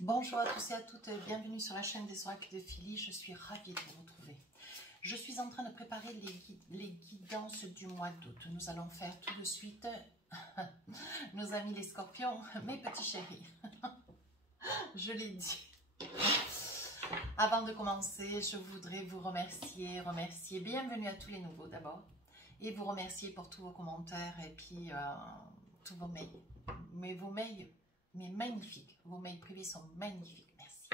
Bonjour à tous et à toutes, bienvenue sur la chaîne des oracles de Philly, je suis ravie de vous retrouver. Je suis en train de préparer les guidances du mois d'août. Nous allons faire tout de suite nos amis les scorpions, mes petits chéris, je l'ai dit. Avant de commencer, je voudrais vous remercier, bienvenue à tous les nouveaux d'abord, et vous remercier pour tous vos commentaires et puis tous vos mails. Mais vos mails, mais magnifiques, vos mails privés sont magnifiques, merci.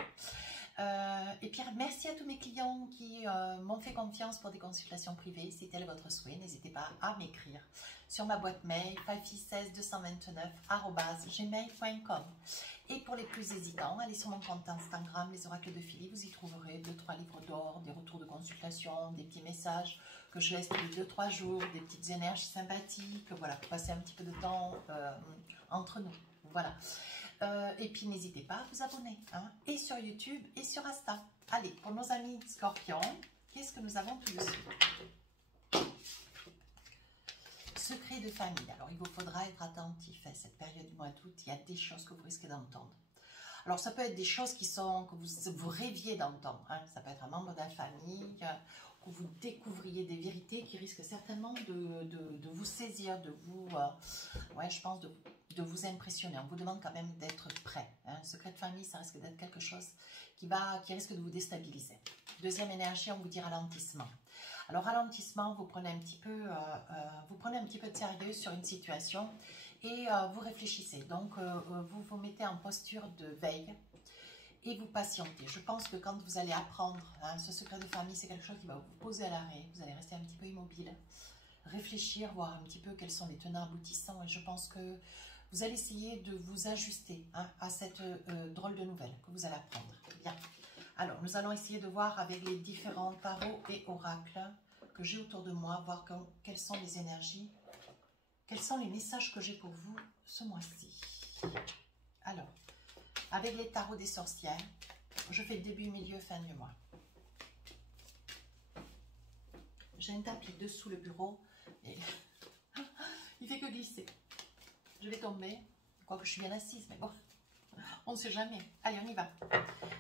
Et puis merci à tous mes clients qui m'ont fait confiance pour des consultations privées. Si tel est votre souhait, n'hésitez pas à m'écrire sur ma boîte mail 516-229@gmail.com. Et pour les plus hésitants, allez sur mon compte Instagram, les oracles de Philly, vous y trouverez 2-3 livres d'or, des retours de consultation, des petits messages que je laisse tous les 2-3 jours, des petites énergies sympathiques, voilà, pour passer un petit peu de temps entre nous, voilà. Et puis n'hésitez pas à vous abonner, hein, et sur YouTube et sur Insta. Allez, pour nos amis scorpions, qu'est-ce que nous avons tout de suite? Secret de famille. Alors il vous faudra être attentif à cette période du mois d'août, il y a des choses que vous risquez d'entendre. Alors ça peut être des choses qui sont, que vous rêviez d'entendre, hein. Ça peut être un membre de la famille, que vous découvriez des vérités qui risquent certainement de vous saisir, de vous, ouais, je pense, de vous impressionner. On vous demande quand même d'être prêt, hein. Secret de famille, ça risque d'être quelque chose qui risque de vous déstabiliser. Deuxième énergie, on vous dit ralentissement. Alors ralentissement, vous prenez un petit peu de sérieux sur une situation et vous réfléchissez. Donc vous vous mettez en posture de veille et vous patientez. Je pense que quand vous allez apprendre, hein, ce secret de famille, c'est quelque chose qui va vous poser à l'arrêt. Vous allez rester un petit peu immobile, réfléchir, voir un petit peu quels sont les tenants aboutissants. Et je pense que vous allez essayer de vous ajuster, hein, à cette drôle de nouvelle que vous allez apprendre. Bien. Alors, nous allons essayer de voir avec les différents tarots et oracles que j'ai autour de moi, voir quelles sont les énergies, quels sont les messages que j'ai pour vous ce mois-ci. Alors, avec les tarots des sorcières, je fais début, milieu, fin du mois. J'ai un tapis dessous le bureau et il fait que glisser. Je vais tomber, quoique je suis bien assise, mais bon, on ne sait jamais. Allez, on y va.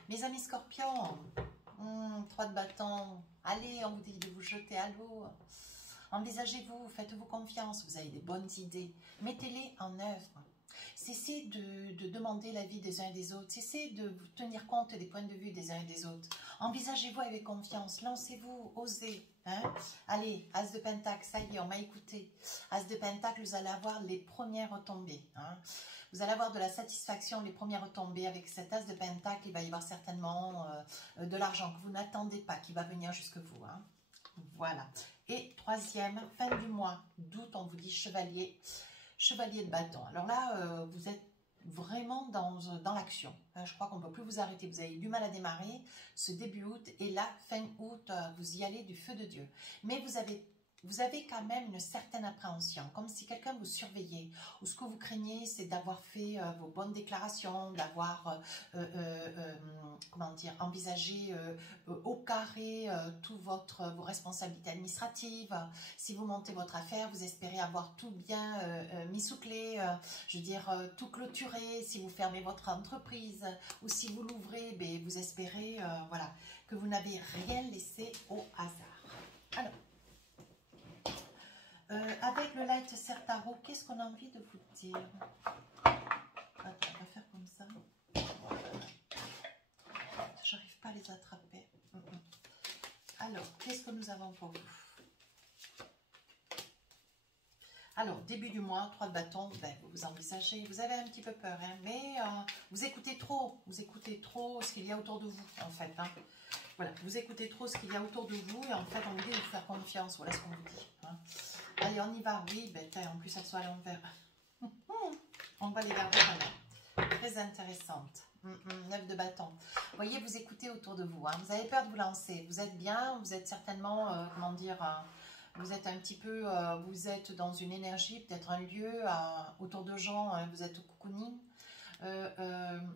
Mes amis scorpions, 3 de bâton, allez, on vous dit de vous jeter à l'eau. Envisagez-vous, faites-vous confiance, vous avez des bonnes idées, mettez-les en œuvre. Cessez de demander l'avis des uns et des autres, cessez de tenir compte des points de vue des uns et des autres. Envisagez-vous avec confiance, lancez-vous, osez. Hein? Allez, As de Pentacle, ça y est, on m'a écouté. As de Pentacle, vous allez avoir les premières retombées. Hein? Vous allez avoir de la satisfaction, les premières retombées. Avec cet As de Pentacle, il va y avoir certainement de l'argent que vous n'attendez pas, qui va venir jusque vous. Hein? Voilà. Et troisième, fin du mois d'août, on vous dit chevalier de bâton. Alors là, vous êtes vraiment dans l'action. Je crois qu'on ne peut plus vous arrêter. Vous avez du mal à démarrer ce début août et là, fin août, vous y allez du feu de Dieu. Mais vous avez quand même une certaine appréhension, comme si quelqu'un vous surveillait, ou ce que vous craignez, c'est d'avoir fait vos bonnes déclarations, d'avoir, comment dire, envisagé au carré toutes vos responsabilités administratives. Si vous montez votre affaire, vous espérez avoir tout bien mis sous clé, je veux dire, tout clôturé. Si vous fermez votre entreprise, ou si vous l'ouvrez, ben, vous espérez, voilà, que vous n'avez rien laissé au hasard. Alors, avec le Light Tarot, qu'est-ce qu'on a envie de vous dire? Attends, on va faire comme ça. J'arrive pas à les attraper. Alors, qu'est-ce que nous avons pour vous? Alors, début du mois, 3 de bâton, ben, vous envisagez, vous avez un petit peu peur, hein, mais vous écoutez trop ce qu'il y a autour de vous, en fait. Hein. Voilà, vous écoutez trop ce qu'il y a autour de vous, et en fait, on vous dit de vous faire confiance, voilà ce qu'on vous dit. Hein. Allez, on y va, oui, ben, en plus, elles sont à l'envers. On va les garder quand même. Très intéressante. 9 de bâton. Vous voyez, vous écoutez autour de vous, hein. Vous avez peur de vous lancer, vous êtes bien, vous êtes certainement, comment dire... vous êtes un petit peu, vous êtes dans une énergie, peut-être un lieu autour de gens, hein, vous êtes au cocooning,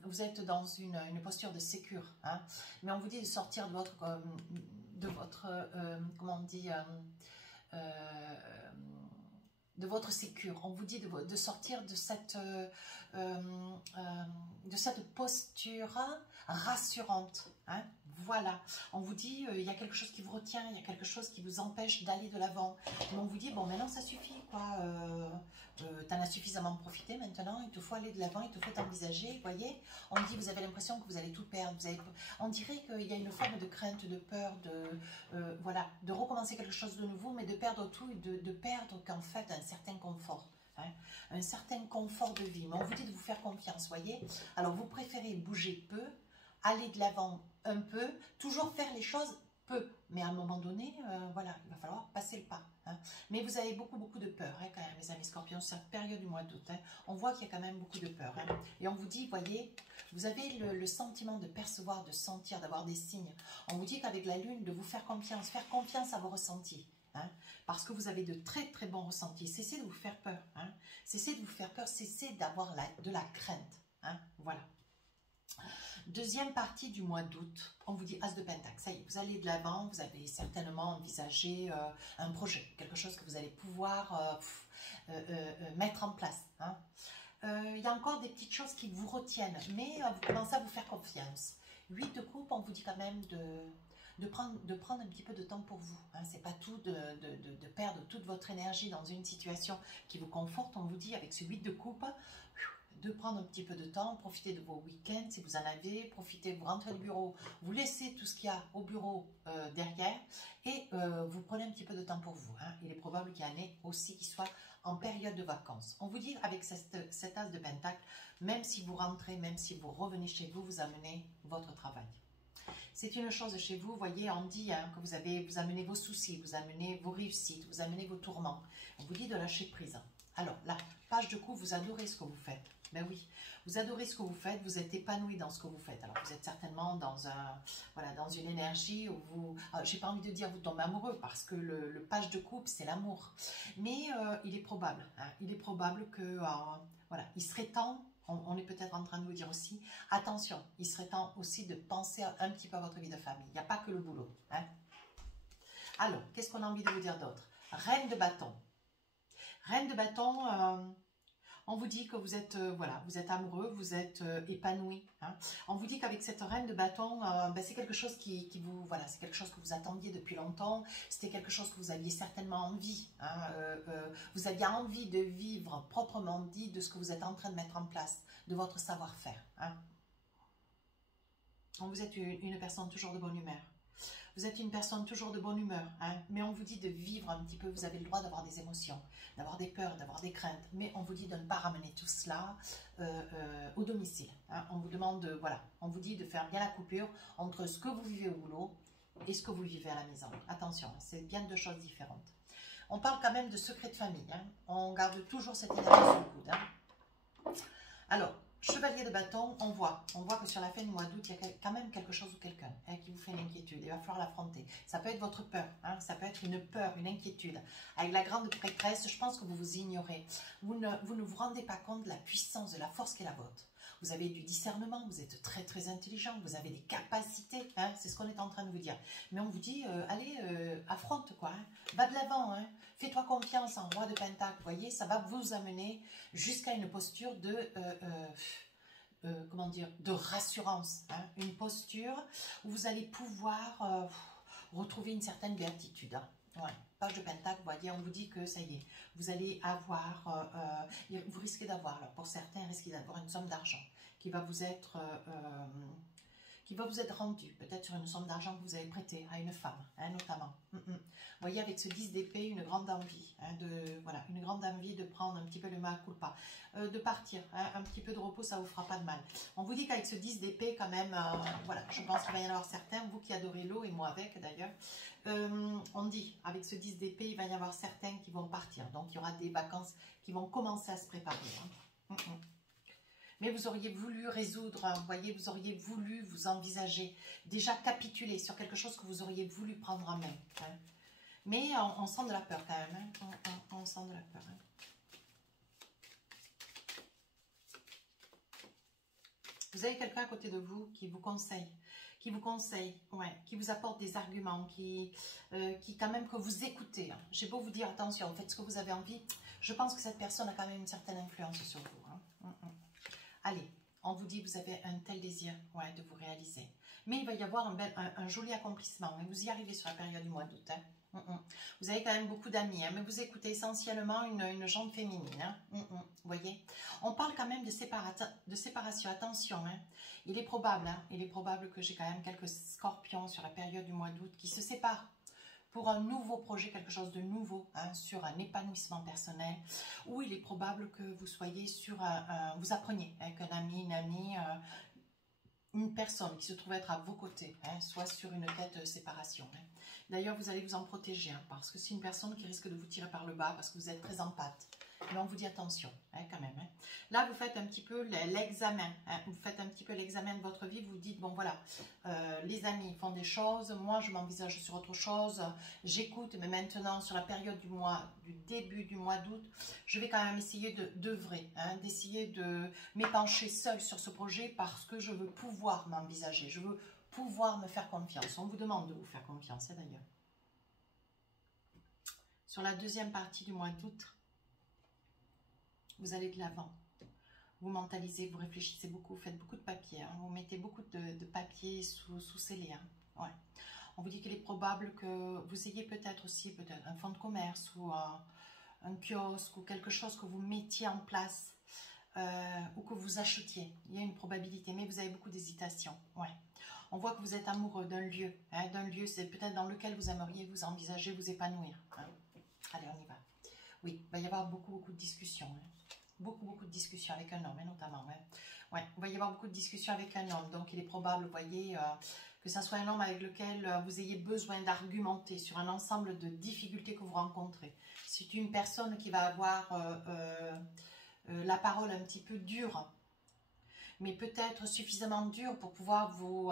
vous êtes dans une posture de sécure, hein, mais on vous dit de sortir de votre comment on dit, de votre sécure. On vous dit de sortir de cette posture rassurante. Hein. Voilà. On vous dit, il y a quelque chose qui vous retient, il y a quelque chose qui vous empêche d'aller de l'avant. Mais on vous dit, bon, maintenant ça suffit, quoi. T'en as suffisamment profité maintenant, il te faut aller de l'avant, il te faut t'envisager, vous voyez. On dit, vous avez l'impression que vous allez tout perdre. On dirait qu'il y a une forme de crainte, de peur, voilà, de recommencer quelque chose de nouveau, mais de perdre tout et de perdre qu'en fait un certain confort. Hein, un certain confort de vie. Mais on vous dit de vous faire confiance, voyez. Alors vous préférez bouger peu, aller de l'avant un peu, toujours faire les choses peu. Mais à un moment donné, voilà, il va falloir passer le pas. Hein. Mais vous avez beaucoup de peur, hein, quand même, mes amis scorpions, cette période du mois d'août. Hein. On voit qu'il y a quand même beaucoup de peur. Hein. Et on vous dit, voyez, vous avez le sentiment de percevoir, de sentir, d'avoir des signes. On vous dit qu'avec la lune, de vous faire confiance à vos ressentis. Hein, parce que vous avez de très bons ressentis. Cessez de vous faire peur. Hein, cessez de vous faire peur, cessez d'avoir de la crainte. Hein, voilà. Deuxième partie du mois d'août, on vous dit As de Pentacle. Ça y est, vous allez de l'avant, vous avez certainement envisagé un projet, quelque chose que vous allez pouvoir mettre en place. Hein. Il y a encore des petites choses qui vous retiennent, mais vous commencez à vous faire confiance. 8 de coupe, on vous dit quand même de prendre un petit peu de temps pour vous. Hein. C'est pas tout de perdre toute votre énergie dans une situation qui vous conforte. On vous dit avec ce 8 de coupe, de prendre un petit peu de temps, profiter de vos week-ends si vous en avez, profitez, vous rentrez au bureau, vous laissez tout ce qu'il y a au bureau derrière et vous prenez un petit peu de temps pour vous. Hein. Il est probable qu'il y en ait aussi qui soit en période de vacances. On vous dit avec cet as de pentacle, même si vous rentrez, même si vous revenez chez vous, vous amenez votre travail. C'est une chose chez vous, vous voyez, on dit hein, que vous amenez vos soucis, vous amenez vos réussites, vous amenez vos tourments. On vous dit de lâcher prise. Alors, la page de coupe, vous adorez ce que vous faites. Ben oui, vous adorez ce que vous faites, vous êtes épanoui dans ce que vous faites. Alors, vous êtes certainement dans une énergie où vous... j'ai pas envie de dire vous tombez amoureux, parce que le page de coupe, c'est l'amour. Mais il est probable, hein, que, voilà, il serait temps... On est peut-être en train de vous dire aussi, attention, il serait temps aussi de penser un petit peu à votre vie de famille. Il n'y a pas que le boulot. Hein. Alors, qu'est-ce qu'on a envie de vous dire d'autre? Reine de bâton. Reine de bâton, on vous dit que vous êtes, voilà, vous êtes amoureux, vous êtes épanoui. Hein. On vous dit qu'avec cette reine de bâton, ben, c'est quelque chose qui vous, voilà, c'est quelque chose que vous attendiez depuis longtemps. C'était quelque chose que vous aviez certainement envie. Hein. Vous aviez envie de vivre proprement dit de ce que vous êtes en train de mettre en place, de votre savoir-faire. Hein. Vous êtes une personne toujours de bonne humeur. Vous êtes une personne toujours de bonne humeur, hein, mais on vous dit de vivre un petit peu, vous avez le droit d'avoir des émotions, d'avoir des peurs, d'avoir des craintes, mais on vous dit de ne pas ramener tout cela au domicile. Hein. On vous demande, voilà, on vous dit de faire bien la coupure entre ce que vous vivez au boulot et ce que vous vivez à la maison. Attention, c'est bien deux choses différentes. On parle quand même de secret de famille, hein. On garde toujours cette énergie sur le coude. Hein. Alors, chevalier de bâton, on voit que sur la fin du mois d'août, il y a quand même quelque chose ou quelqu'un hein, qui vous fait une inquiétude. Il va falloir l'affronter. Ça peut être votre peur, hein, ça peut être une peur, une inquiétude. Avec la grande prêtresse, je pense que vous vous ignorez. Vous ne vous rendez pas compte de la puissance, de la force qui est la vôtre. Vous avez du discernement, vous êtes très intelligent, vous avez des capacités, hein, c'est ce qu'on est en train de vous dire. Mais on vous dit, allez, affronte quoi, hein, va de l'avant, hein, fais-toi confiance en roi de pentacle, vous voyez, ça va vous amener jusqu'à une posture de, comment dire, de rassurance, hein, une posture où vous allez pouvoir retrouver une certaine béatitude. Hein. Ouais. Page de pentacle, vous voyez, on vous dit que ça y est, vous allez avoir, vous risquez d'avoir, pour certains, risquez d'avoir une somme d'argent qui va vous être rendue, peut-être sur une somme d'argent que vous avez prêtée à une femme, hein, notamment. Vous voyez, avec ce 10 d'épée, une grande envie, hein, voilà, une grande envie de prendre un petit peu le mea culpa, de partir, hein, un petit peu de repos, ça vous fera pas de mal. On vous dit qu'avec ce 10 d'épée, quand même, voilà, je pense qu'il va y en avoir certains, vous qui adorez l'eau, et moi avec d'ailleurs, on dit, avec ce 10 d'épée, il va y avoir certains qui vont partir, donc il y aura des vacances qui vont commencer à se préparer. Hein. Mais vous auriez voulu résoudre, vous voyez, vous auriez voulu vous envisager, déjà capituler sur quelque chose que vous auriez voulu prendre en main. Hein. Mais on sent de la peur quand même, hein. On sent de la peur. Hein. Vous avez quelqu'un à côté de vous qui vous conseille, ouais, qui vous apporte des arguments, qui quand même que vous écoutez. Hein. J'ai beau vous dire, attention, faites ce que vous avez envie, je pense que cette personne a quand même une certaine influence sur vous. Hein. Allez, on vous dit, vous avez un tel désir, ouais, de vous réaliser. Mais il va y avoir un joli accomplissement, mais vous y arrivez sur la période du mois d'août. Hein. Vous avez quand même beaucoup d'amis, hein, mais vous écoutez essentiellement une jambe féminine. Hein. Vous voyez, on parle quand même de séparation. Attention, hein. Il est probable que j'ai quand même quelques scorpions sur la période du mois d'août qui se séparent pour un nouveau projet, quelque chose de nouveau, hein, sur un épanouissement personnel, ou il est probable que vous soyez sur vous appreniez avec un ami, une amie, une personne qui se trouve être à vos côtés, hein, soit sur une tête séparation. Hein. D'ailleurs, vous allez vous en protéger, hein, parce que c'est une personne qui risque de vous tirer par le bas, parce que vous êtes très empathe. Mais on vous dit attention, hein, quand même. Hein. Là, vous faites un petit peu l'examen. Hein, vous faites un petit peu l'examen de votre vie. Vous dites, bon voilà, les amis font des choses. Moi, je m'envisage sur autre chose. J'écoute, mais maintenant, sur la période du début du mois d'août, je vais quand même essayer d'œuvrer, hein, d'essayer de m'épancher seule sur ce projet parce que je veux pouvoir m'envisager. Je veux pouvoir me faire confiance. On vous demande de vous faire confiance, hein, d'ailleurs. Sur la deuxième partie du mois d'août, vous allez de l'avant. Vous mentalisez, vous réfléchissez beaucoup, vous faites beaucoup de papier. Hein, vous mettez beaucoup de papier sous scellé. Hein, ouais. On vous dit qu'il est probable que vous ayez peut-être aussi un fonds de commerce ou un kiosque ou quelque chose que vous mettiez en place ou que vous achetiez. Il y a une probabilité, mais vous avez beaucoup d'hésitation. Ouais. On voit que vous êtes amoureux d'un lieu. Hein, c'est peut-être dans lequel vous aimeriez vous envisager, vous épanouir. Hein. Allez, on y va. Oui, il va y avoir beaucoup de discussions. Hein. Beaucoup de discussions avec un homme, hein, notamment. Hein. Ouais, il va y avoir beaucoup de discussions avec un homme. Donc, il est probable, vous voyez, que ce soit un homme avec lequel vous ayez besoin d'argumenter sur un ensemble de difficultés que vous rencontrez. C'est une personne qui va avoir la parole un petit peu dure, mais peut-être suffisamment dure pour pouvoir vous,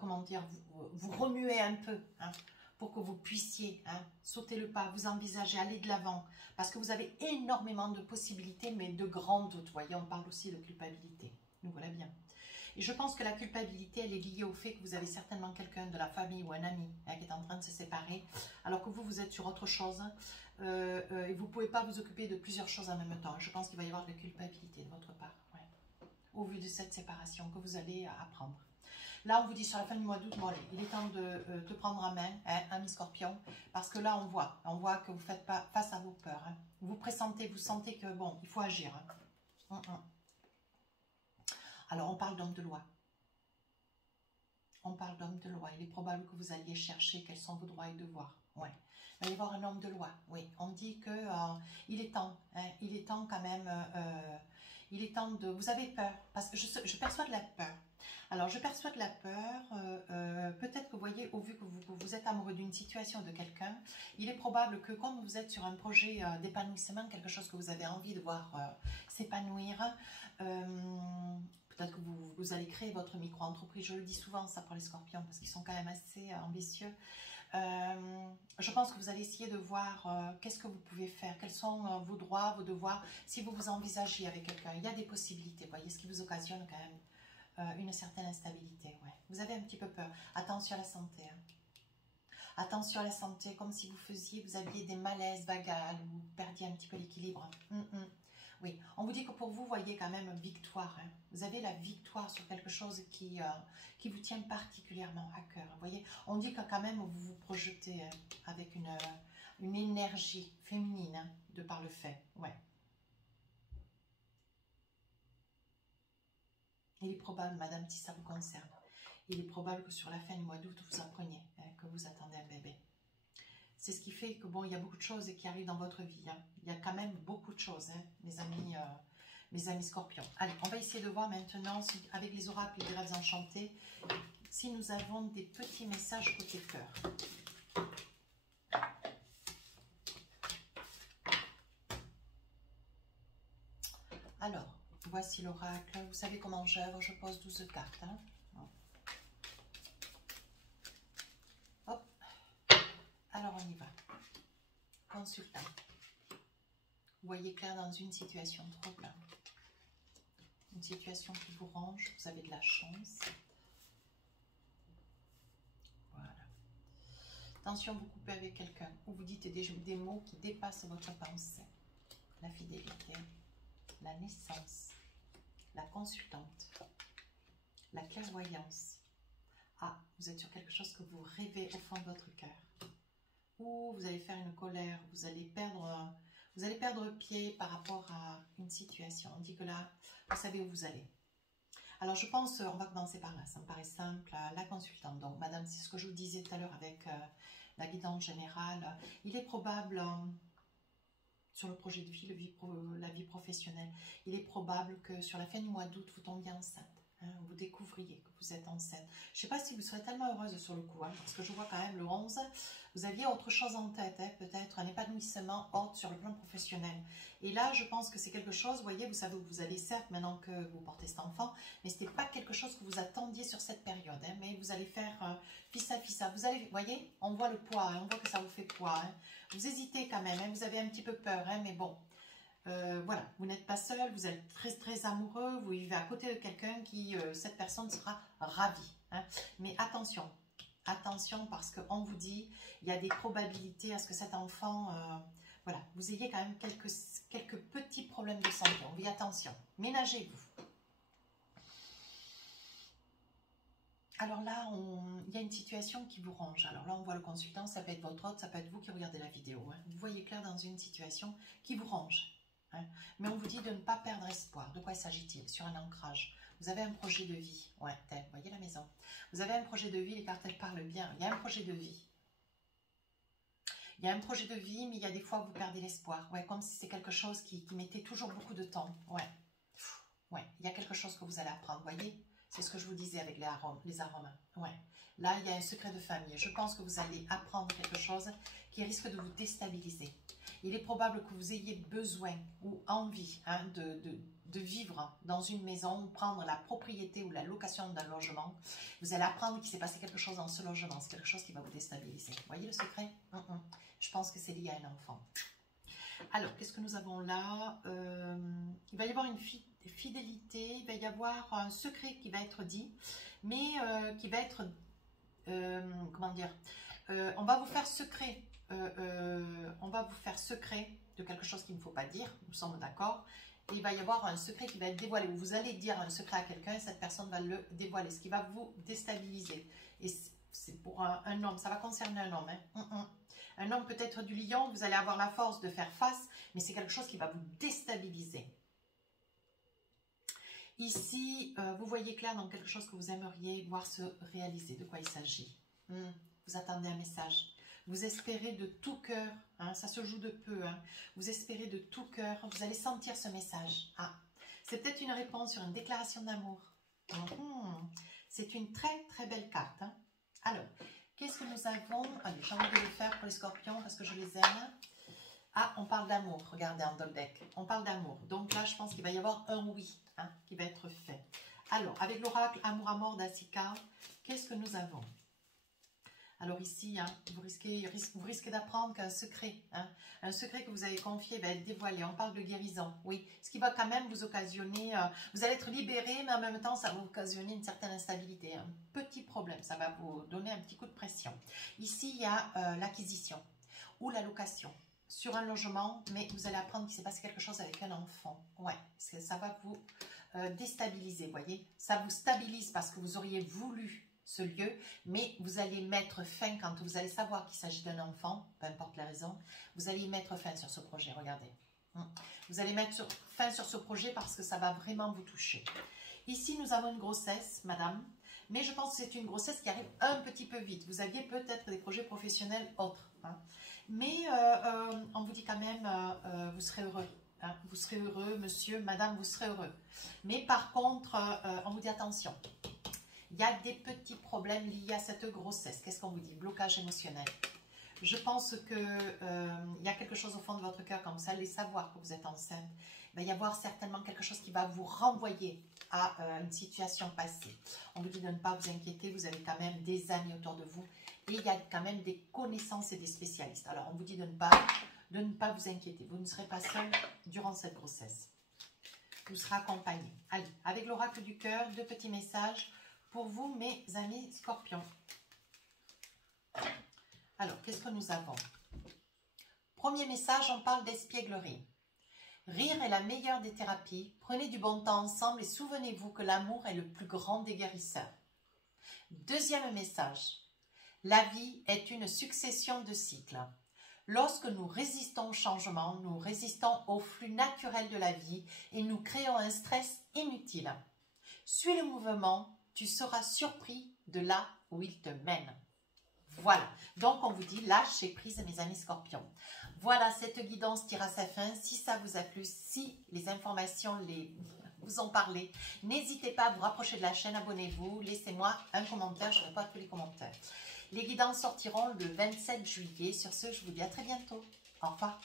comment dire, vous remuer un peu, hein, pour que vous puissiez sauter le pas, vous envisager, aller de l'avant, parce que vous avez énormément de possibilités, mais de grands doutes. Vous voyez, on parle aussi de culpabilité. Nous voilà bien. Et je pense que la culpabilité, elle est liée au fait que vous avez certainement quelqu'un de la famille ou un ami qui est en train de se séparer, alors que vous êtes sur autre chose, et vous ne pouvez pas vous occuper de plusieurs choses en même temps. Je pense qu'il va y avoir de la culpabilité de votre part, ouais, au vu de cette séparation que vous allez apprendre. Là, on vous dit sur la fin du mois d'août, bon, allez, il est temps de te prendre en main, hein, ami Scorpion, parce que là, on voit que vous ne faites pas face à vos peurs. Hein. Vous pressentez, vous sentez que, bon, il faut agir. Hein. Alors, on parle d'homme de loi. On parle d'homme de loi. Il est probable que vous alliez chercher quels sont vos droits et devoirs. Ouais. Il va y avoir un homme de loi. Oui, on dit que il est temps. Hein, il est temps quand même. Il est temps de... Vous avez peur. Parce que je perçois de la peur. Alors, je perçois de la peur. Peut-être que vous voyez, au vu que vous êtes amoureux d'une situation de quelqu'un, il est probable que comme vous êtes sur un projet d'épanouissement, quelque chose que vous avez envie de voir s'épanouir, peut-être que vous allez créer votre micro-entreprise. Je le dis souvent, ça, pour les scorpions, parce qu'ils sont quand même assez ambitieux. Je pense que vous allez essayer de voir qu'est-ce que vous pouvez faire, quels sont vos droits, vos devoirs, si vous vous envisagez avec quelqu'un. Il y a des possibilités, vous voyez, ce qui vous occasionne quand même une certaine instabilité. Ouais. Vous avez un petit peu peur. Attention à la santé. Hein. Attention à la santé, comme si vous aviez des malaises vagal, vous perdiez un petit peu l'équilibre. Oui, on vous dit que pour vous, voyez quand même victoire. Hein. Vous avez la victoire sur quelque chose qui vous tient particulièrement à cœur. Vous voyez, on dit que quand même vous vous projetez avec une énergie féminine hein, de par le fait. Ouais. Il est probable, madame, si ça vous concerne, il est probable que sur la fin du mois d'août, vous appreniez hein, que vous attendez un bébé. C'est ce qui fait que, bon, il y a beaucoup de choses qui arrivent dans votre vie. Hein. Il y a quand même beaucoup de choses, hein, mes amis scorpions. Allez, on va essayer de voir maintenant, avec les oracles et les rêves enchantés, si nous avons des petits messages côté cœur. Alors, voici l'oracle. Vous savez comment j'œuvre, je pose 12 cartes. Hein. Hop. Alors, on y va. Consultant. Vous voyez clair dans une situation de trouble. une situation qui vous range, vous avez de la chance. Voilà. Attention, vous coupez avec quelqu'un ou vous dites des mots qui dépassent votre pensée. La fidélité, la naissance, la consultante, la clairvoyance. Ah, vous êtes sur quelque chose que vous rêvez au fond de votre cœur. Ou vous allez faire une colère, vous allez perdre pied par rapport à une situation. On dit que là, vous savez où vous allez. Alors je pense, on va commencer par là, ça me paraît simple, la consultante. Donc madame, c'est ce que je vous disais tout à l'heure avec la guidance générale. Il est probable, sur le projet de vie, la vie professionnelle, il est probable que sur la fin du mois d'août, vous tombiez enceinte. Hein, vous découvriez que vous êtes enceinte. Je ne sais pas si vous serez tellement heureuse sur le coup, hein, parce que je vois quand même le 11, vous aviez autre chose en tête, hein, peut-être un épanouissement autre sur le plan professionnel. Et là, je pense que c'est quelque chose, vous voyez, vous savez où vous allez, certes, maintenant que vous portez cet enfant, mais ce n'était pas quelque chose que vous attendiez sur cette période, hein, mais vous allez faire fissa. Vous allez, vous voyez, on voit le poids, hein, on voit que ça vous fait poids. Hein. Vous hésitez quand même, hein, vous avez un petit peu peur, hein, mais bon. Voilà, vous n'êtes pas seul, vous êtes très très amoureux, vous vivez à côté de quelqu'un qui, cette personne sera ravie. Hein. Mais attention parce qu'on vous dit, il y a des probabilités à ce que cet enfant, voilà, vous ayez quand même quelques petits problèmes de santé. On dit attention, ménagez-vous. Alors là, il y a une situation qui vous range. Alors là, on voit le consultant, ça peut être votre hôte, ça peut être vous qui regardez la vidéo. Hein. Vous voyez clair dans une situation qui vous range. Hein. Mais on vous dit de ne pas perdre espoir. De quoi s'agit-il? Sur un ancrage. Vous avez un projet de vie. Ouais, vous voyez la maison. Vous avez un projet de vie, les cartes elles parlent bien. Il y a un projet de vie. Il y a un projet de vie, mais il y a des fois où vous perdez l'espoir. Ouais, comme si c'est quelque chose qui mettait toujours beaucoup de temps. Ouais. Ouais, il y a quelque chose que vous allez apprendre, vous voyez? C'est ce que je vous disais avec les arômes. Ouais. Là, il y a un secret de famille. Je pense que vous allez apprendre quelque chose qui risque de vous déstabiliser. Il est probable que vous ayez besoin ou envie hein, de vivre dans une maison, ou prendre la propriété ou la location d'un logement. Vous allez apprendre qu'il s'est passé quelque chose dans ce logement. C'est quelque chose qui va vous déstabiliser. Vous voyez le secret? Je pense que c'est lié à un enfant. Alors, qu'est-ce que nous avons là? Il va y avoir une fidélité, il va y avoir un secret qui va être dit, mais qui va être, comment dire, on va vous faire secret, de quelque chose qu'il ne faut pas dire, nous sommes d'accord, et il va y avoir un secret qui va être dévoilé, où vous allez dire un secret à quelqu'un et cette personne va le dévoiler, ce qui va vous déstabiliser. Et c'est pour un homme, ça va concerner un homme, hein. Un homme peut-être du lion, vous allez avoir la force de faire face, mais c'est quelque chose qui va vous déstabiliser. Ici, vous voyez clair dans quelque chose que vous aimeriez voir se réaliser. De quoi il s'agit? Vous attendez un message. Vous espérez de tout cœur, hein, ça se joue de peu, hein, vous espérez de tout cœur, vous allez sentir ce message. Ah, c'est peut-être une réponse sur une déclaration d'amour. C'est une très très belle carte. Hein. Alors, qu'est-ce que nous avons? Allez, j'ai envie de le faire pour les scorpions parce que je les aime. Ah, on parle d'amour. Regardez en deck. On parle d'amour. Donc là, je pense qu'il va y avoir un oui hein, qui va être fait. Alors, avec l'oracle Amour à mort d'Asika, qu'est-ce que nous avons? Alors ici, hein, vous risquez d'apprendre qu'un secret, hein, un secret que vous avez confié va être dévoilé. On parle de guérison, oui. Ce qui va quand même vous occasionner, vous allez être libéré, mais en même temps, ça va vous occasionner une certaine instabilité. Un petit problème, ça va vous donner un petit coup de pression. Ici, il y a l'acquisition ou la location sur un logement, mais vous allez apprendre qu'il s'est passé quelque chose avec un enfant. Ouais, ça va vous déstabiliser, vous voyez. Ça vous stabilise parce que vous auriez voulu ce lieu, mais vous allez mettre fin, quand vous allez savoir qu'il s'agit d'un enfant, peu importe la raison, vous allez mettre fin sur ce projet, regardez. Vous allez mettre fin sur ce projet parce que ça va vraiment vous toucher. Ici, nous avons une grossesse, madame, mais je pense que c'est une grossesse qui arrive un petit peu vite. Vous aviez peut-être des projets professionnels autres, hein. Mais on vous dit quand même, vous serez heureux. Hein. Vous serez heureux, monsieur, madame, vous serez heureux. Mais par contre, on vous dit attention. Il y a des petits problèmes liés à cette grossesse. Qu'est-ce qu'on vous dit? Blocage émotionnel. Je pense qu'il y a quelque chose au fond de votre cœur, quand vous allez savoir que vous êtes enceinte. Il va y avoir certainement quelque chose qui va vous renvoyer à une situation passée. On vous dit de ne pas vous inquiéter, vous avez quand même des amis autour de vous. Et il y a quand même des connaissances et des spécialistes. Alors, on vous dit de ne pas vous inquiéter. Vous ne serez pas seul durant cette grossesse. vous sera accompagné. Allez, avec l'oracle du cœur, 2 petits messages pour vous, mes amis scorpions. Alors, qu'est-ce que nous avons? Premier message, on parle d'espièglerie. Rire est la meilleure des thérapies. Prenez du bon temps ensemble et souvenez-vous que l'amour est le plus grand des guérisseurs. Deuxième message. La vie est une succession de cycles. Lorsque nous résistons au changement, nous résistons au flux naturel de la vie et nous créons un stress inutile. Suis le mouvement, tu seras surpris de là où il te mène. Voilà, donc on vous dit lâchez prise mes amis scorpions. Voilà, cette guidance tire à sa fin. Si ça vous a plu, si les informations vous ont parlé, n'hésitez pas à vous rapprocher de la chaîne, abonnez-vous, laissez-moi un commentaire, je réponds à tous les commentaires. Les guidances sortiront le 27 juillet. Sur ce, je vous dis à très bientôt. Au revoir.